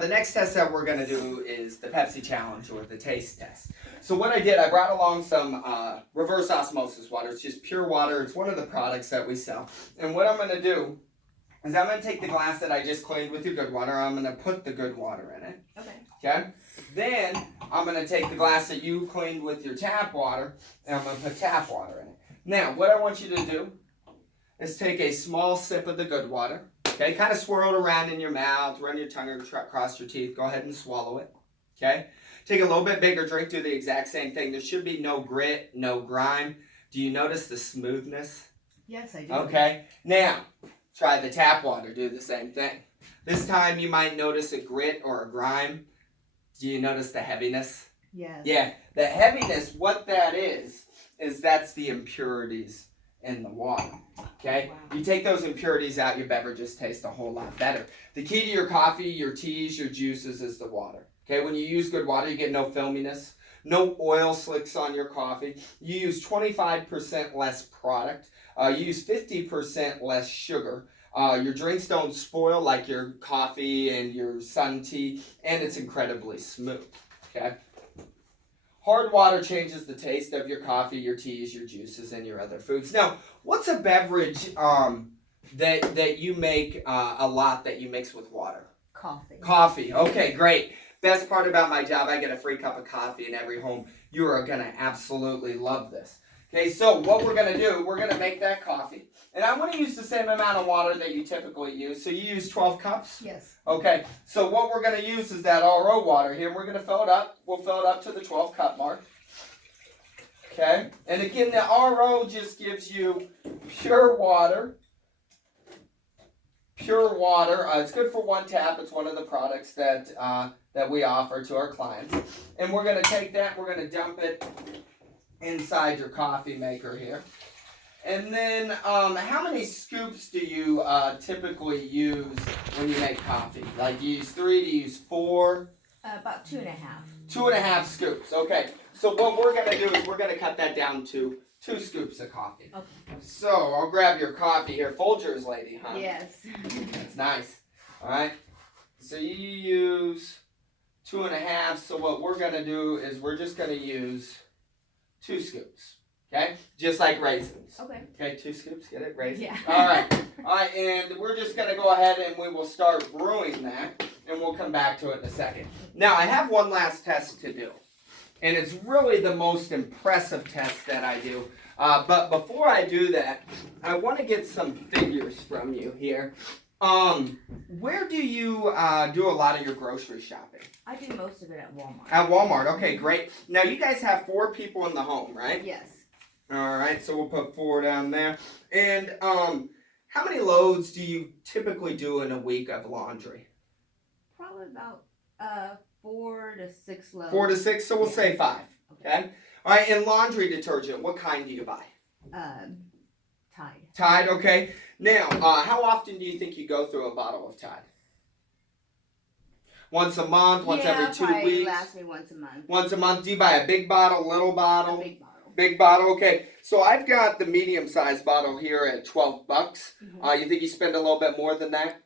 The next test that we're going to do is the Pepsi challenge or the taste test. So what I did, I brought along some reverse osmosis water. It's just pure water. It's one of the products that we sell. And what I'm going to do is I'm going to take the glass that I just cleaned with your good water. I'm going to put the good water in it. Okay. Then I'm going to take the glass that you cleaned with your tap water and I'm going to put tap water in it. Now, what I want you to do is take a small sip of the good water. Okay, kind of swirl it around in your mouth, run your tongue across your teeth. Go ahead and swallow it. Okay, take a little bit bigger drink. Do the exact same thing. There should be no grit, no grime. Do you notice the smoothness? Yes, I do. Okay, now try the tap water. Do the same thing. This time you might notice a grit or a grime. Do you notice the heaviness? Yes. Yeah, the heaviness, what that is that's the impurities in the water. Okay? Wow. You take those impurities out, your beverages taste a whole lot better. The key to your coffee, your teas, your juices is the water. Okay? When you use good water, you get no filminess, no oil slicks on your coffee. You use 25% less product. You use 50% less sugar. Your drinks don't spoil like your coffee and your sun tea, and it's incredibly smooth. Okay? Hard water changes the taste of your coffee, your teas, your juices, and your other foods. Now, what's a beverage that you make a lot that you mix with water? Coffee. Coffee. Okay, great. Best part about my job, I get a free cup of coffee in every home. You are going to absolutely love this. Okay, so what we're going to do, we're going to make that coffee. And I want to use the same amount of water that you typically use. So you use 12 cups? Yes. Okay, so what we're going to use is that RO water here. And we're going to fill it up. We'll fill it up to the 12 cup mark. Okay, and again, the RO just gives you pure water. Pure water. It's good for one tap. It's one of the products that we offer to our clients. And we're going to take that, we're going to dump it inside your coffee maker here. And then how many scoops do you typically use when you make coffee? Like, do you use 3, do you use 4? About 2.5. 2.5 scoops. Okay, so what we're going to do is we're going to cut that down to 2 scoops of coffee. Okay. So I'll grab your coffee here. Folgers, lady, huh? Yes. That's nice. All right. So you use 2.5. So what we're going to do is we're just going to use 2 scoops. Okay? Just like raisins. Okay. Okay, 2 scoops. Get it? Raisins? Yeah. All right. All right. And we're just going to go ahead and we will start brewing that. And we'll come back to it in a second. Now, I have one last test to do. And it's really the most impressive test that I do. But before I do that, I want to get some figures from you here. Where do you do a lot of your grocery shopping? I do most of it at Walmart. At Walmart. Okay, great. Now, you guys have 4 people in the home, right? Yes. All right, so we'll put 4 down there. And how many loads do you typically do in a week of laundry? Probably about 4 to 6 loads. 4 to 6, so we'll say 5. Okay. All right, and laundry detergent, what kind do you buy? Tide. Tide, okay. Now, how often do you think you go through a bottle of Tide? Once a month, once every 2 probably weeks? lasts me once a month. Once a month. Do you buy a big bottle, little bottle? A big bottle. Big bottle, okay. So I've got the medium-sized bottle here at $12. Mm-hmm. You think you spend a little bit more than that?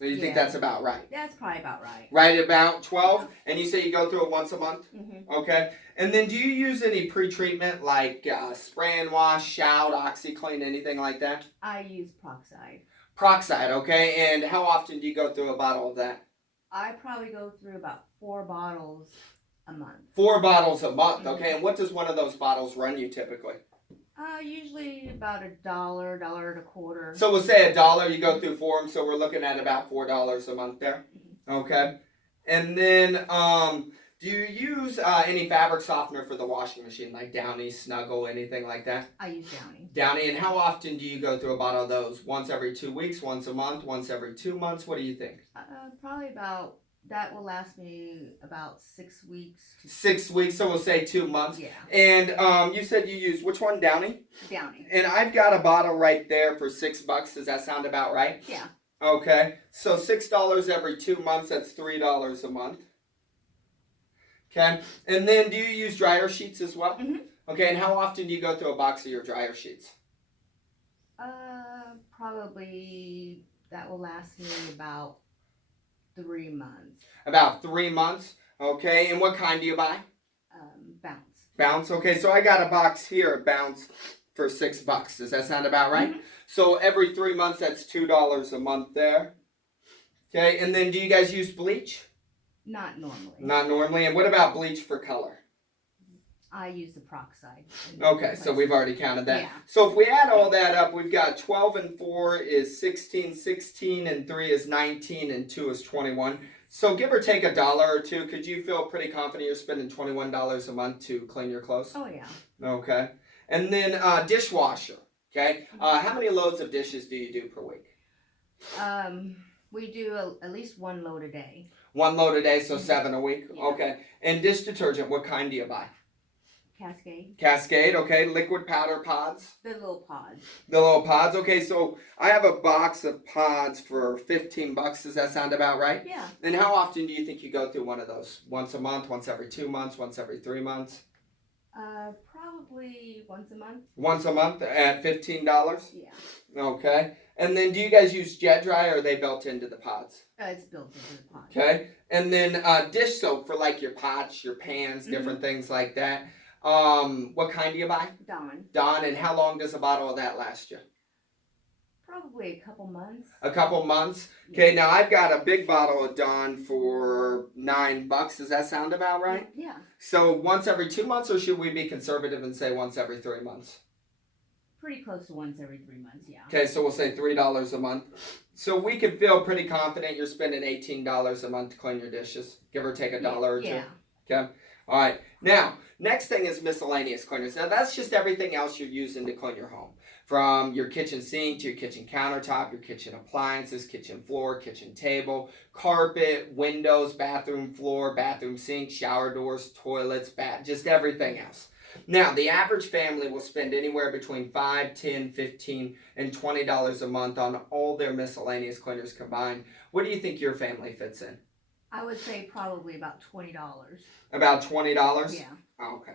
Or you think Yeah. that's about right? That's probably about right. Right about 12? And you say you go through it once a month? Mm-hmm. Okay. And then do you use any pre-treatment like spray and wash, shout, OxyClean, anything like that? I use Proxide. Proxide, okay. And how often do you go through a bottle of that? I probably go through about 4 bottles a month. 4 bottles a month, okay. And what does one of those bottles run you typically? Usually about $1, $1.25. So we'll say $1, you go through 4 so we're looking at about $4 a month there. Okay. And then do you use any fabric softener for the washing machine, like Downy, Snuggle, anything like that? I use Downy. Downy, and how often do you go through a bottle of those? Once every 2 weeks, once a month, once every 2 months? What do you think? Probably about, that will last me about 6 weeks. 6 weeks, so we'll say 2 months. Yeah. And you said you use which one, Downy? Downy. And I've got a bottle right there for $6. Does that sound about right? Yeah. Okay, so $6 every 2 months, that's $3 a month. Okay, and then do you use dryer sheets as well? Mm-hmm. Okay, and how often do you go through a box of your dryer sheets? Probably that will last me about 3 months. About 3 months. Okay, and what kind do you buy? Bounce. Bounce. Okay, so I got a box here at Bounce for $6. Does that sound about right? Mhm. So every 3 months, that's $2 a month there. Okay, and then do you guys use bleach? Not normally. Not normally. And what about bleach for color? I use the peroxide. Okay, so we've already counted that. Yeah. So if we add all that up, we've got 12 and 4 is 16, 16 and 3 is 19, and 2 is 21. So give or take $1 or $2, could you feel pretty confident you're spending $21 a month to clean your clothes? Oh, yeah. Okay. And then dishwasher. Okay. How many loads of dishes do you do per week? We do at least 1 load a day. 1 load a day, so 7 a week. Yeah. Okay. And dish detergent, what kind do you buy? Cascade. Cascade, okay. Liquid powder pods. The little pods. The little pods. Okay, so I have a box of pods for $15. Does that sound about right? Yeah. And how often do you think you go through one of those? Once a month, once every 2 months, once every 3 months? Probably once a month. Once a month at $15? Yeah. Okay. And then do you guys use jet dry, or are they built into the pods? It's built into the pod. Okay. And then dish soap for like your pots, your pans, different things like that. What kind do you buy? Dawn. And how long does a bottle of that last you? Probably a couple months. A couple months. Okay, now I've got a big bottle of Dawn for $9. Does that sound about right? Yeah. So once every 2 months, or should we be conservative and say once every 3 months? Pretty close to once every 3 months, yeah. Okay, so we'll say $3 a month. So we can feel pretty confident you're spending $18 a month to clean your dishes, give or take $1 or $2. Yeah. Okay. All right. Now, next thing is miscellaneous cleaners. Now, that's just everything else you're using to clean your home. From your kitchen sink to your kitchen countertop, your kitchen appliances, kitchen floor, kitchen table, carpet, windows, bathroom floor, bathroom sink, shower doors, toilets, just everything else. Now, the average family will spend anywhere between $5, $10, $15, and $20 a month on all their miscellaneous cleaners combined. What do you think your family fits in? I would say probably about $20. About $20? Yeah. Okay.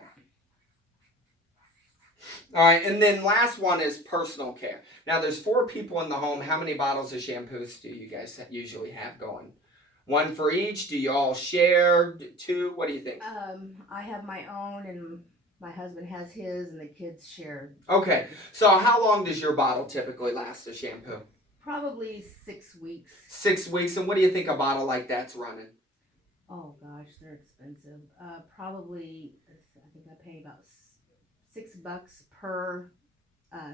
All right, and then last one is personal care. Now, there's 4 people in the home. How many bottles of shampoos do you guys usually have going? 1 for each? Do you all share? 2? What do you think? I have my own, and my husband has his, and the kids share. Okay, so how long does your bottle typically last, a shampoo? Probably 6 weeks. 6 weeks, and what do you think a bottle like that's running? Oh gosh, they're expensive. Probably, I think I pay about $6 per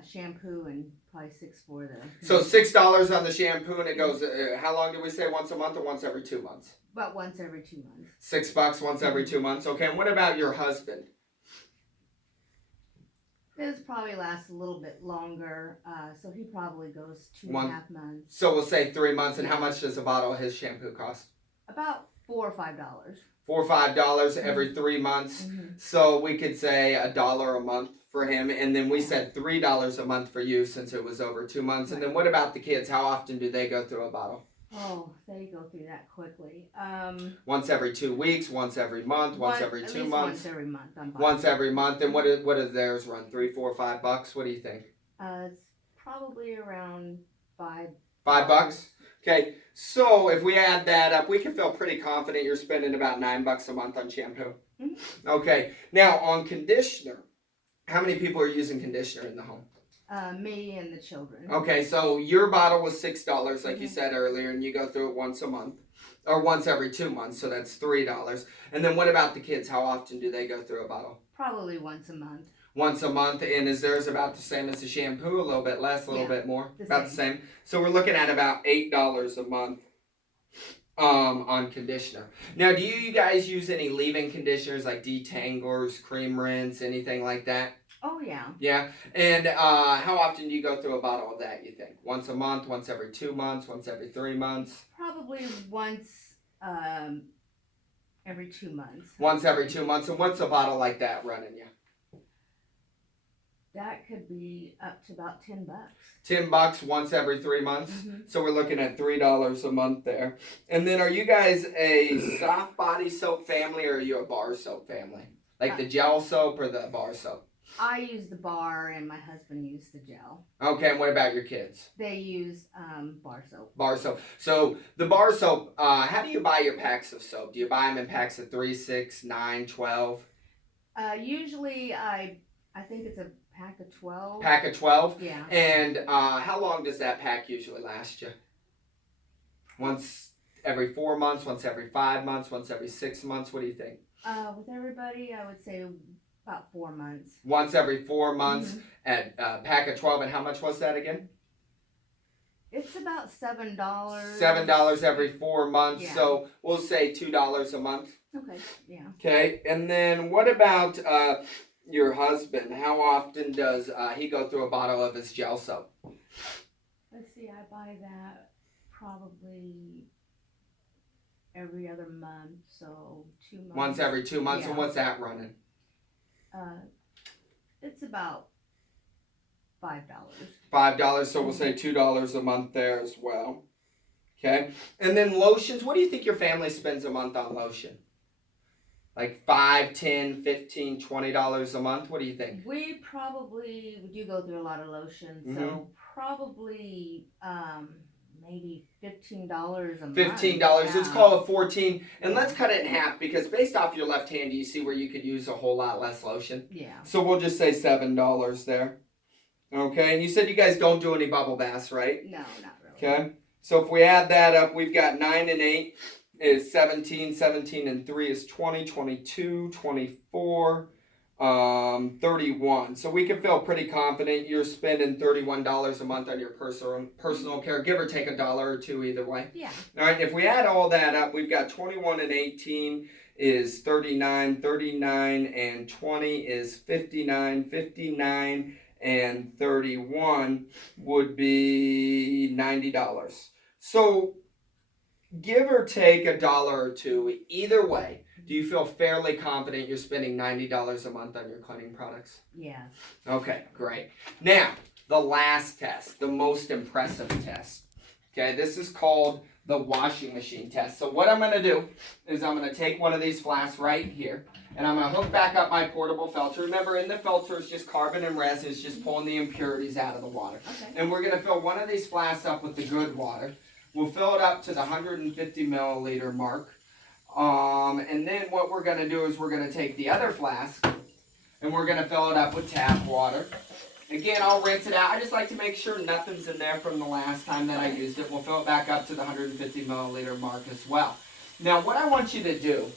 shampoo, and probably $6 for the. So $6 on the shampoo, and it goes. How long do we say? Once a month or once every 2 months? About once every 2 months. $6 once every 2 months. Okay, and what about your husband? His probably lasts a little bit longer, so he probably goes 2.5 months. So we'll say 3 months, and how much does a bottle of his shampoo cost? About $4 or $5. $4 or $5 every 3 months. Mm-hmm. So we could say $1 a month for him, and then we said $3 a month for you since it was over 2 months. And then what about the kids? How often do they go through a bottle? Oh, they go through that quickly. Once every 2 weeks, once every month, once every 2 months. Once every month. Once every month. And what does theirs run? $3, $4, $5? What do you think? It's probably around $5. $5? Okay, so if we add that up, we can feel pretty confident you're spending about $9 a month on shampoo. Mm-hmm. Okay, now on conditioner, how many people are using conditioner in the home? Me and the children. Okay, so your bottle was $6, like you said earlier, and you go through it once a month, or once every 2 months, so that's $3. And then what about the kids? How often do they go through a bottle? Probably once a month. Once a month, and is theirs about the same as the shampoo? A little bit less, a little bit more? About the same. So we're looking at about $8 a month on conditioner. Now, do you guys use any leave-in conditioners like detanglers, cream rinse, anything like that? Oh, yeah. Yeah, and how often do you go through a bottle of that, you think? Once a month, once every 2 months, once every 3 months? Probably once every 2 months. Once every 2 months, and what's a bottle like that running you? That could be up to about $10. $10 once every 3 months. Mm-hmm. So we're looking at $3 a month there. And then are you guys a soft body soap family, or are you a bar soap family? Like the gel soap or the bar soap? I use the bar and my husband used the gel. Okay, and what about your kids? They use bar soap. Bar soap. So the bar soap, how do you buy your packs of soap? Do you buy them in packs of 3, 6, 9, 12? Usually I think it's a pack of 12. Pack of 12? Yeah. And how long does that pack usually last you? Once every 4 months, once every 5 months, once every 6 months? What do you think? With everybody, I would say about 4 months. Once every 4 months at pack of 12. And how much was that again? It's about $7. $7 every 4 months. Yeah. So we'll say $2 a month. Okay, yeah. Okay. And then what about your husband? How often does he go through a bottle of his gel soap? Let's see, I buy that probably every other month, so 2 months. Once every 2 months. Yeah. And what's that running? It's about $5. $5. So we'll say $2 a month there as well. Okay. And then lotions. What do you think your family spends a month on lotion? Like $5, $10, $15, $20 a month? What do you think? We do go through a lot of lotion, so probably maybe $15 a month. $15. Let's Yeah. call it 14. And let's cut it in half because based off your left hand, do you see where you could use a whole lot less lotion? Yeah. So we'll just say $7 there. Okay. And you said you guys don't do any bubble baths, right? No, not really. Okay. So if we add that up, we've got 9 and 8 is 17. 17 and 3 is 20. 22, 24, 31. So we can feel pretty confident you're spending $31 a month on your personal care, give or take $1 or $2 either way. Yeah. All right, if we add all that up, we've got 21 and 18 is 39, 39 and 20 is 59, 59 and 31 would be $90. So give or take $1 or $2, either way, do you feel fairly confident you're spending $90 a month on your cleaning products? Yeah. Okay, great. Now, the last test, the most impressive test. Okay, this is called the washing machine test. So what I'm going to do is I'm going to take one of these flasks right here, and I'm going to hook back up my portable filter. Remember, in the filter is just carbon and resin. It's just pulling the impurities out of the water. Okay. And we're going to fill one of these flasks up with the good water. We'll fill it up to the 150 milliliter mark. And then what we're going to do is we're going to take the other flask and we're going to fill it up with tap water. Again, I'll rinse it out. I just like to make sure nothing's in there from the last time that I used it. We'll fill it back up to the 150 milliliter mark as well. Now, what I want you to do,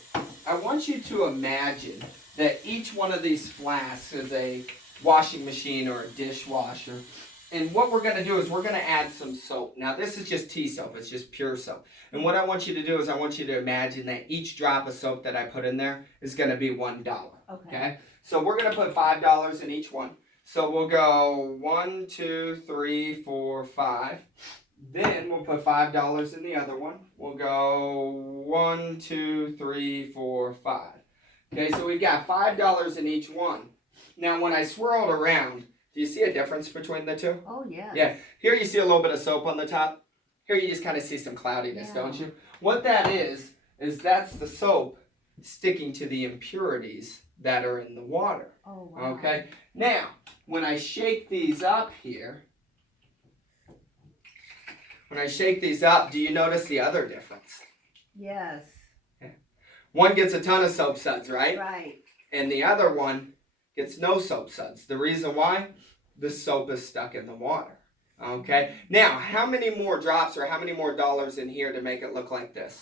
I want you to imagine that each one of these flasks is a washing machine or a dishwasher. And what we're going to do is we're going to add some soap. Now, this is just tea soap. It's just pure soap. And what I want you to do is I want you to imagine that each drop of soap that I put in there is going to be $1. Okay? So we're going to put $5 in each one. So we'll go 1, 2, 3, 4, 5. Then we'll put $5 in the other one. We'll go 1, 2, 3, 4, 5. Okay, so we've got $5 in each one. Now, when I swirl it around, do you see a difference between the two? Oh, yeah. Yeah. Here you see a little bit of soap on the top. Here you just kind of see some cloudiness, don't you? What that is that's the soap sticking to the impurities that are in the water. Oh, wow. Okay? Now, when I shake these up here, do you notice the other difference? Yes. One gets a ton of soap suds, right? Right. And the other one gets no soap suds. The reason why? The soap is stuck in the water. Okay? Now, how many more drops or how many more dollars in here to make it look like this?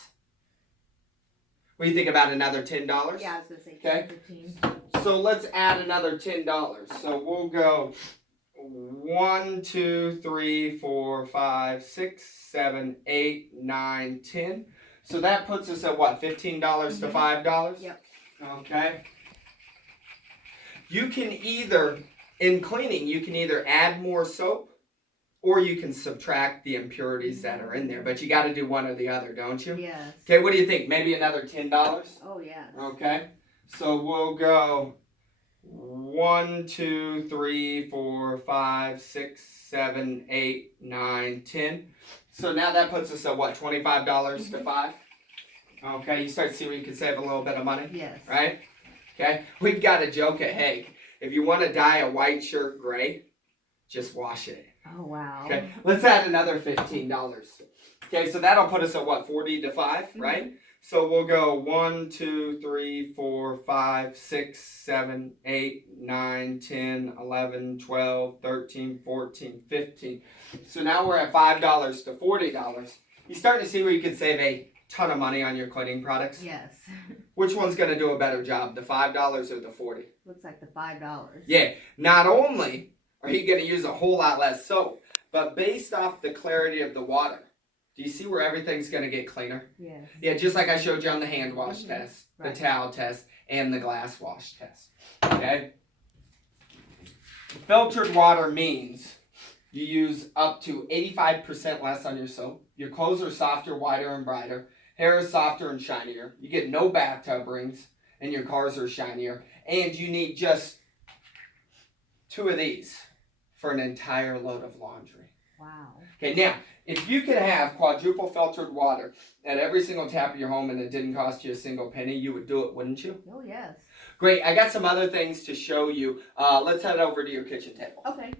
What do you think about another $10? Yeah, I was going to say Okay. 15. So let's add another $10. So we'll go 1, 2, 3, 4, 5, 6, 7, 8, 9, 10. So that puts us at what? $15 to $5? Yep. Okay. You can either, in cleaning, you can either add more soap or you can subtract the impurities that are in there. But you got to do one or the other, don't you? Yes. Okay, what do you think? Maybe another $10? Oh, yeah. Okay. So we'll go 1, 2, 3, 4, 5, 6, 7, 8, 9, 10. So now that puts us at what? $25 to $5? Okay, you start to see where you can save a little bit of money? Yes. Right? Okay, we've got a joke at Hague. If you want to dye a white shirt gray, just wash it. Oh, wow. Okay, let's add another $15. Okay, so that'll put us at what, 40 to 5, right? So we'll go 1, 2, 3, 4, 5, 6, 7, 8, 9, 10, 11, 12, 13, 14, 15. So now we're at $5 to $40. You starting to see where you could save a ton of money on your cleaning products? Yes. Which one's going to do a better job, the $5 or the 40? Looks like the $5. Yeah, not only are you going to use a whole lot less soap, but based off the clarity of the water, do you see where everything's going to get cleaner? Yes. Yeah, just like I showed you on the hand wash test, Right. the towel test, and the glass wash test. Okay? Filtered water means you use up to 85% less on your soap. Your clothes are softer, whiter, and brighter. Hair is softer and shinier. You get no bathtub rings, and your cars are shinier. And you need just 2 of these for an entire load of laundry. Wow. Okay, now, if you could have quadruple filtered water at every single tap of your home and it didn't cost you a single penny, you would do it, wouldn't you? Oh, yes. Great, I got some other things to show you. Let's head over to your kitchen table. Okay.